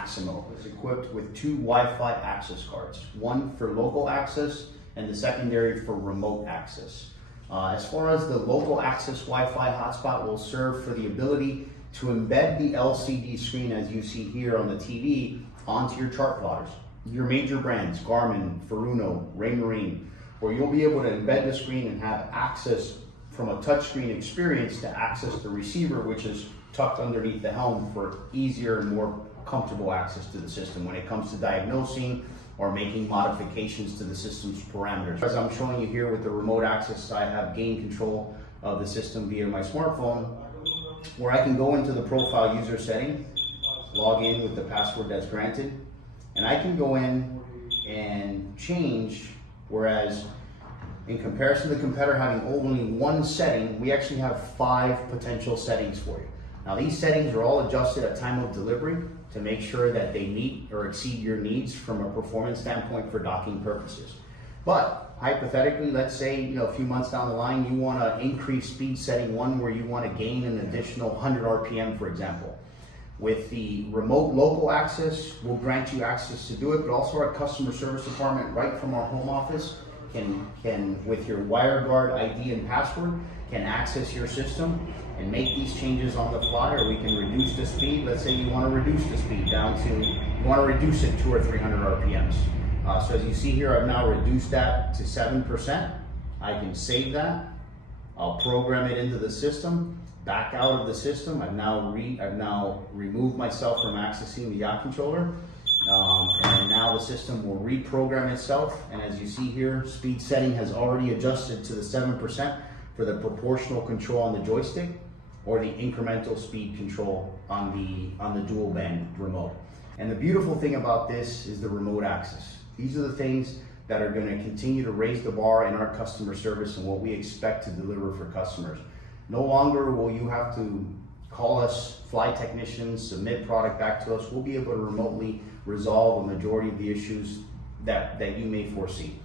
MAXIMO. It's equipped with two Wi-Fi access cards, one for local access and the secondary for remote access. As far as the local access Wi-Fi hotspot will serve for the ability to embed the LCD screen, as you see here on the TV, onto your chart plotters. Your major brands, Garmin, Furuno, Raymarine, where you'll be able to embed the screen and have access from a touchscreen experience to access the receiver, which is tucked underneath the helm for easier and more comfortable access to the system when it comes to diagnosing or making modifications to the system's parameters. As I'm showing you here with the remote access, I have gain control of the system via my smartphone, where I can go into the profile user setting, log in with the password that's granted, and I can go in and change, whereas in comparison to the competitor having only one setting, we actually have 5 potential settings for you. Now these settings are all adjusted at time of delivery to make sure that they meet or exceed your needs from a performance standpoint for docking purposes. But hypothetically, let's say a few months down the line, you want to increase speed setting 1 where you want to gain an additional 100 RPM, for example. With the remote local access, we'll grant you access to do it, but also our customer service department right from our home office can with your WireGuard ID and password, can access your system and make these changes on the fly, or we can reduce the speed. Let's say you want to reduce the speed down to, you want to reduce it 200 or 300 RPMs. So as you see here, I've now reduced that to 7%. I can save that. I'll program it into the system, back out of the system. I've now removed myself from accessing the yacht controller. And now the system will reprogram itself. And as you see here, speed setting has already adjusted to the 7% for the proportional control on the joystick or the incremental speed control on the dual band remote. And the beautiful thing about this is the remote access. These are the things that are going to continue to raise the bar in our customer service and what we expect to deliver for customers. No longer will you have to call us, fly technicians, submit product back to us. We'll be able to remotely resolve a majority of the issues that you may foresee.